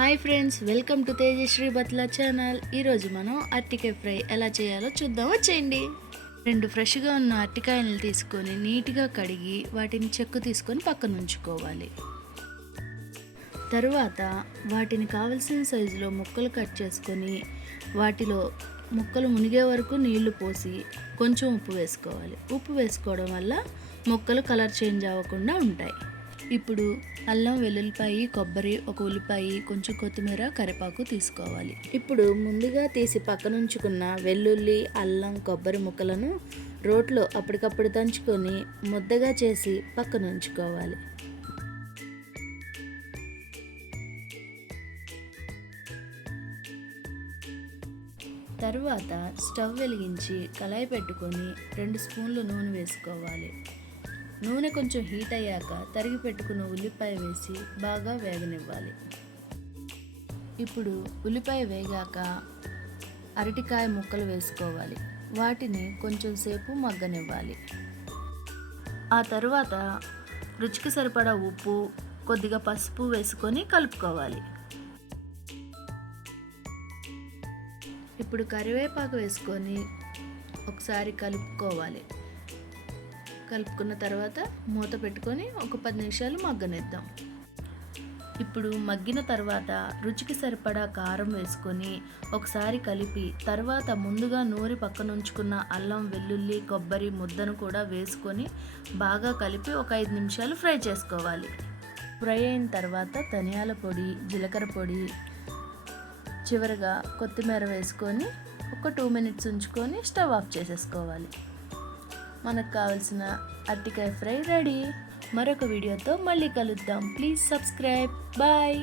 Hi friends, welcome to Tejashree Batla channel. ఈరోజు మనం అరటికాయ ఫ్రై ఎలా చేయాలో చూద్దాం, వచ్చేయండి. 2 ఫ్రెష్గా ఉన్న అరటికాయలను తీసుకొని నీట్గా కడిగి వాటిని చెక్కు తీసుకొని పక్కన ఉంచుకోవాలి. తరువాత వాటిని కావలసిన సైజులో ముక్కలు కట్ చేసుకొని వాటిలో ముక్కలు మునిగే వరకు నీళ్లు పోసి కొంచెం ఉప్పు వేసుకోవాలి. ఉప్పు వేసుకోవడం వల్ల ముక్కలు కలర్ చేంజ్ అవ్వకుండా ఉంటాయి. ఇప్పుడు అల్లం, వెల్లుల్లిపాయ, కొబ్బరి, ఒక ఉల్లిపాయ, కొంచెం కొత్తిమీర, కరివేపాకు తీసుకోవాలి. ఇప్పుడు ముందుగా తీసి పక్కనుంచుకున్న వెల్లుల్లి, అల్లం, కొబ్బరి ముక్కలను రోట్లో అప్పటికప్పుడు దంచుకొని ముద్దగా చేసి పక్కన ఉంచుకోవాలి. తరువాత స్టవ్ వెలిగించి కళాయి పెట్టుకొని 2 స్పూన్లు నూనె వేసుకోవాలి. నూనె కొంచెం హీట్ అయ్యాక తరిగి పెట్టుకున్న ఉల్లిపాయ వేసి బాగా వేగనివ్వాలి. ఇప్పుడు ఉల్లిపాయ వేగాక అరటికాయ ముక్కలు వేసుకోవాలి. వాటిని కొంచెం సేపు మగ్గనివ్వాలి. ఆ తరువాత రుచికి సరిపడా ఉప్పు, కొద్దిగా పసుపు వేసుకొని కలుపుకోవాలి. ఇప్పుడు కరివేపాకు వేసుకొని ఒకసారి కలుపుకోవాలి. కలుపుకున్న తర్వాత మూత పెట్టుకొని ఒక 10 నిమిషాలు మగ్గనిద్దాం. ఇప్పుడు మగ్గిన తర్వాత రుచికి సరిపడా కారం వేసుకొని ఒకసారి కలిపి తర్వాత ముందుగా నూరి పక్కన ఉంచుకున్న అల్లం, వెల్లుల్లి, కొబ్బరి ముద్దను కూడా వేసుకొని బాగా కలిపి ఒక 5 నిమిషాలు ఫ్రై చేసుకోవాలి. ఫ్రై అయిన తర్వాత ధనియాల పొడి, జీలకర్ర పొడి, చివరగా కొత్తిమీర వేసుకొని ఒక 2 మినిట్స్ ఉంచుకొని స్టవ్ ఆఫ్ చేసేసుకోవాలి. మనకు కావాల్సిన అరటికాయ ఫ్రై రెడీ. మరొక వీడియోతో మళ్ళీ కలుద్దాం. Please subscribe. బాయ్.